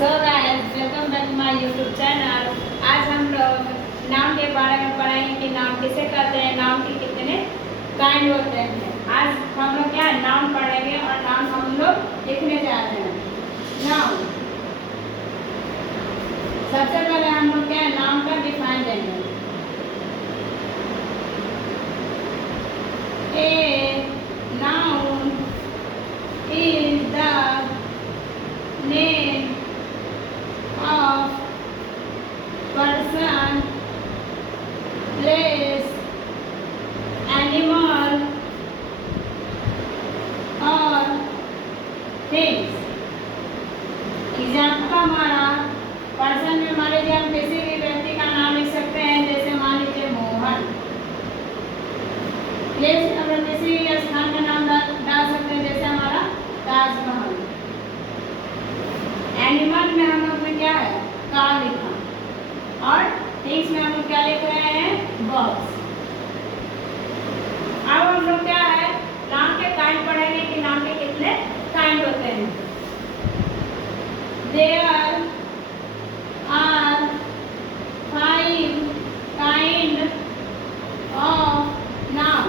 So guys welcome back to my YouTube channel. आज हम लोग नाम के बारे में पढ़ेंगे कि नाम किसे कहते हैं, नाम के कितने काइंड होते हैं। आज हम लोग क्या नाम पढ़ेंगे और नाम हम लोग लिखने जा रहे हैं। नाम सबसे पहले हम लोग क्या नाम का डिफाइन देंगे। A noun is the name of person, place, animal or things। Example हमारा पर्सन में मान लीजिए हम किसी भी व्यक्ति का नाम लिख सकते हैं, जैसे मान लीजिए मोहन। प्लेस हम लोग किसी स्थान का नाम डाल सकते हैं, जैसे हमारा ताजमहल। एनिमल में हम लोग ने क्या है कार लिखा, और थिंग्स में हम लोग क्या लिख रहे हैं बॉक्स। अब हम लोग क्या है नाम के काइंड पढ़ेंगे कि नाम के कितने काइंड होते हैं। देयर आर 5 काइंड ऑफ नाम।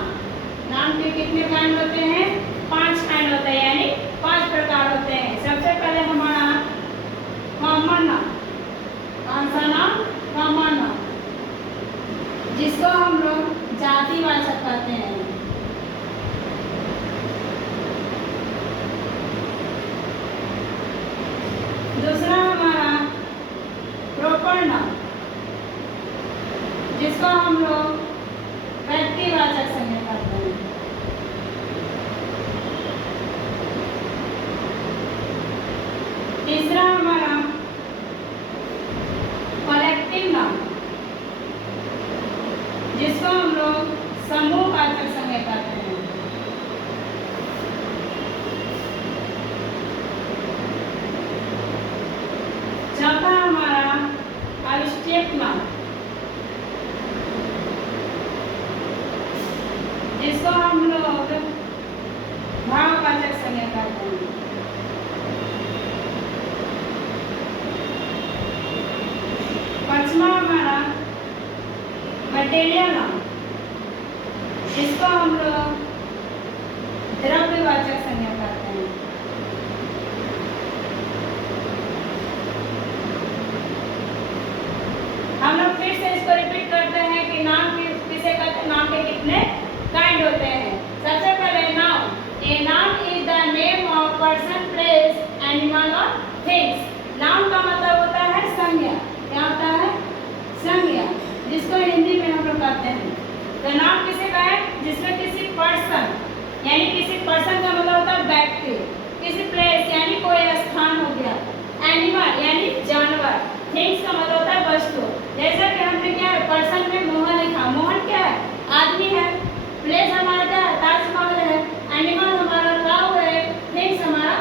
नाम के कितने काइंड होते हैं 5 काइंड होते हैं, यानी 5 प्रकार होते हैं। सबसे पहले हमारा कॉमन नाम। कौन सा नाम? कॉमन नाम, जिसको हम लोग जातिवाचक कहते हैं। दूसरा हमारा प्रॉपर नाम, जिसको हम लोग व्यक्तिवाचक संज्ञा कहते हैं। तीसरा हमारा कलेक्टिव नाम, जिसको हम लोग समूहवाचक संज्ञा कहते हैं। चौथा हमारा अविष्टेप नाम, जिसको हम लोग भाववाचक संज्ञा कहते हैं। पांचवा हमारा मटेरियल नाम, जिसको हम लोग द्रव्यवाचक संज्ञा कहते हैं। हम लोग फिर से इसको रिपीट करते हैं कि नाम किसे कहते हैं, नाम के कितने काइंड होते हैं। सबसे पहले noun. A noun is the name of person, place, animal और थिंग्स। नाउन का मतलब होता है संज्ञा। क्या होता है? संज्ञा, जिसको हिंदी में हम लोग कहते हैं। तो नाम किसे कहें? जिसमें किसी पर्सन, यानी किसी पर्सन का मतलब होता है व्यक्ति। किसी प्लेस यानी कोई स्थान हो गया। एनिमल यानी जानवर। थिंग्स का मतलब होता है वस्तु। जैसा कि हमने क्या है पर्सन में मोहन लिखा। मोहन क्या है? आदमी है। प्लेस हमारा क्या है? ताजमहल है। एनिमल हमारा काऊ है। थिंग्स हमारा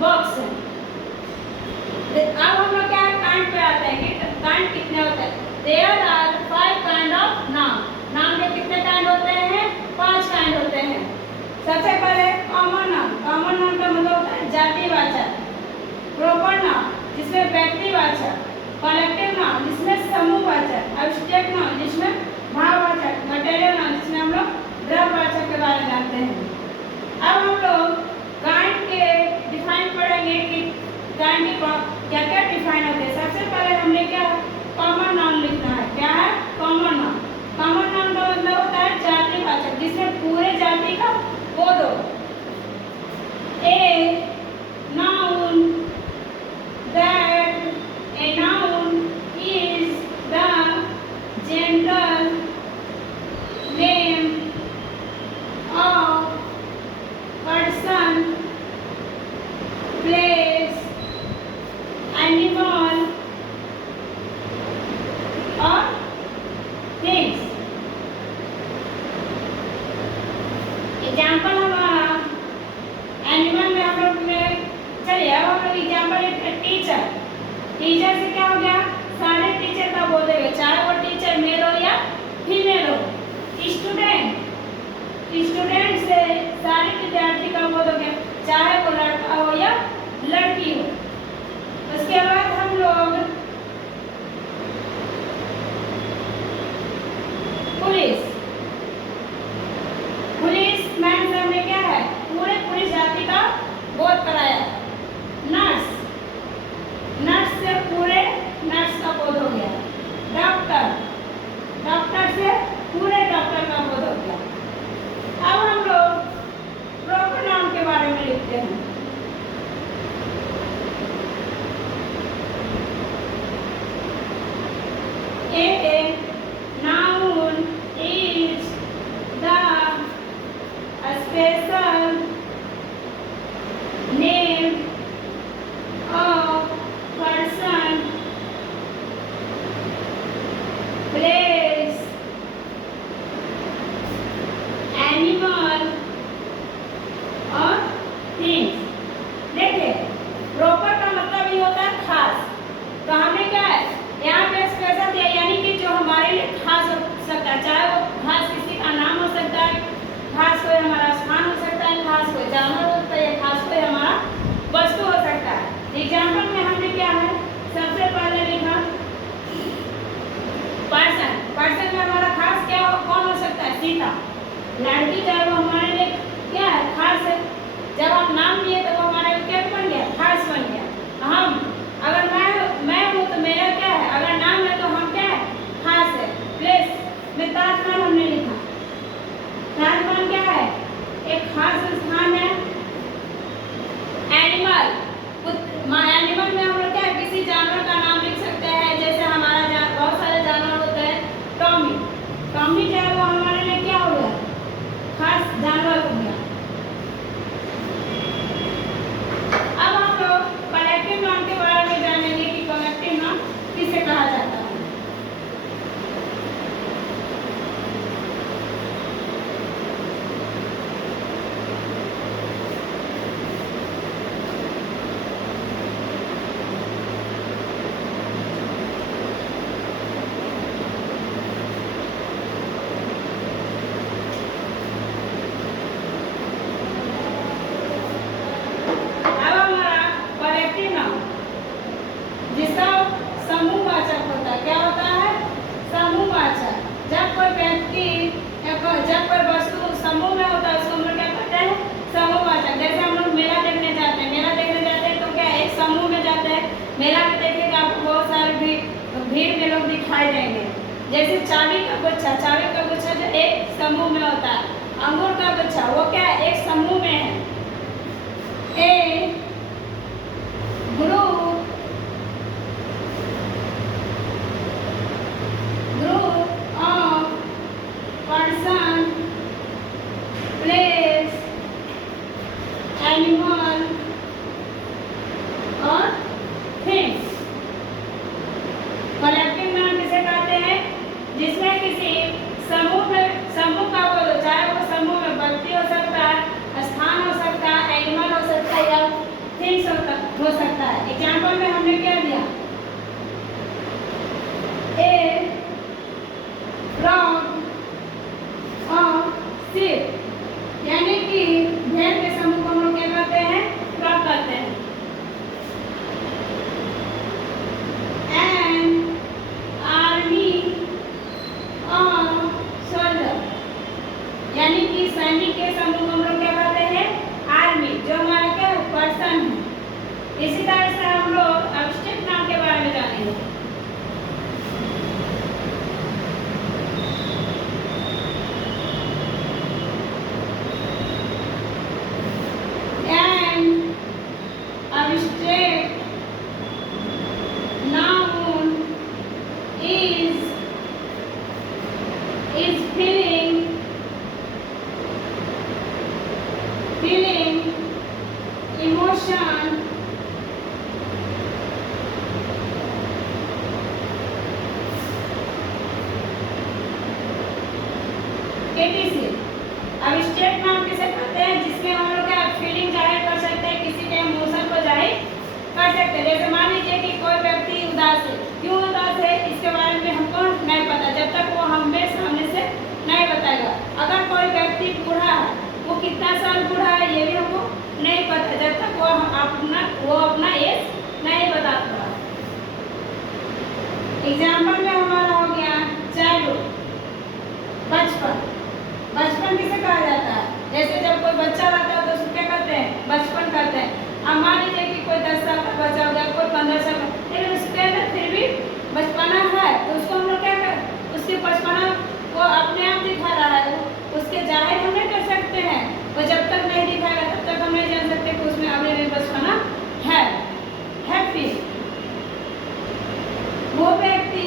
बॉक्स है। अब हम लोग क्या काइंड पे आते हैं कि काइंड कितने होते हैं। देयर आर 5 काइंड ऑफ नाम। नाम के कितने काइंड होते हैं? 5 काइंड होते हैं। सबसे पहले कॉमन नाम। कॉमन नाम का मतलब होता है जातिवाचक। प्रॉपर नाम, जिसमें व्यक्तिवाचक। कलेक्टिव नाम, जिसमें समूहवाचक। अब्स्ट्रैक्ट नाम, जिसमें भाववाचक। मटेरियल नाम, जिसमें हम लोग द्रव्यवाचक के बारे में जानते हैं। अब हम लोग काइंड के डिफाइन पढ़ेंगे कि काइंड के क्या क्या डिफाइन होते हैं। सबसे पहले हमने क्या कॉमन नाउन लिखना है। क्या है? Common noun. कॉमन नाउन का मतलब होता है जातिवाचक, जिसमें पूरे जाति का बोध हो। A noun that a noun is the general name of person, place, animal और थिंग्स। एग्जाम्पल हमारा एनिमल में हम लोग ने चलिए अब हम लोग एग्जाम्पल लेते हैं टीचर। टीचर से क्या हो गया? सारे टीचर का बोलेंगे, चाहे वो टीचर मेल हो या फीमेल हो। स्टूडेंट, स्टूडेंट से सारे विद्यार्थी का बोलोगे, चाहे वो लड़का हो या लड़की हो। उसके बाद मेला में देखिएगा आपको बहुत सारे भीड़ में लोग दिखाई देंगे। जैसे चाबी का गुच्छा जो एक समूह में होता है, अंगूर का गुच्छा वो क्या है, एक समूह में है। A group of person, place, animal और थिंग्स। कलेक्टिव नाउन किसे कहते हैं, जिसमें किसी समूह का बोलो, चाहे वो समूह में व्यक्ति हो सकता है, स्थान हो सकता है, एनिमल हो सकता है या थिंग्स हो सकता है। एग्जाम्पल में हमने क्या दिया, ए फ्रॉग और शिप, यानी कि भेड़ के समूह को हम लोग क्या कहते हैं, फ्रॉग कहते हैं। एन आर्मी और सोल्जर, यानी कि सैनिक के समूह को हम लोग क्या कहते हैं, आर्मी, जो हमारा क्या पर्सन है। इसी तरह से हम लोग एब्स्ट्रैक्ट नाउन के बारे में जानेंगे। Abstract noun is feeling, emotion, etc. Abstract noun किसे कहते हैं, जिसमें हम लोग क्या फीलिंग जाहिर कर सकते हैं, किसी के इमोशन को जाहिर कर सकते हैं। जैसे मान लीजिए कि कोई व्यक्ति उदास है, क्यों उदास है इसके बारे में हमको नहीं पता, जब तक वो हमें सामने से नहीं बताएगा। अगर कोई व्यक्ति बूढ़ा है, वो कितना साल बूढ़ा है ये भी हमको नहीं पता, जब तक वो अपना एज नहीं बताता। एग्जाम्पल में हमारा हो गया चाइल्डहुड, बचपन किसे कहा जाता है, जैसे जब कोई बच्चा रहता है तो उसको क्या कहते हैं, बचपन कहते हैं। अब मान लीजिए कि कोई 10 साल का बच्चा हो गया, कोई 15 साल का, लेकिन उसके अंदर फिर भी बचपना है, तो उसको हम लोग क्या कर, उसके बचपना वो अपने आप दिखा रहा है, उसके जाहिर हम नहीं कर सकते हैं। वो जब तक नहीं दिखाएगा तब तक हम नहीं जान सकते कि उसमें अभी भी बचपना है। हैप्पी, वो व्यक्ति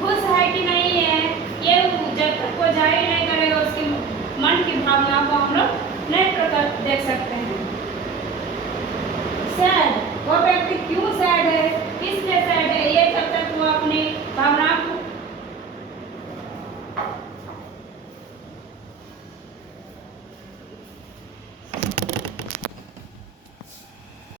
खुश है कि नहीं है, ये जब तक वो जाहिर नहीं करेगा उसकी मन की भावना को हम लोग नहीं प्रकट देख सकते हैं। सैड,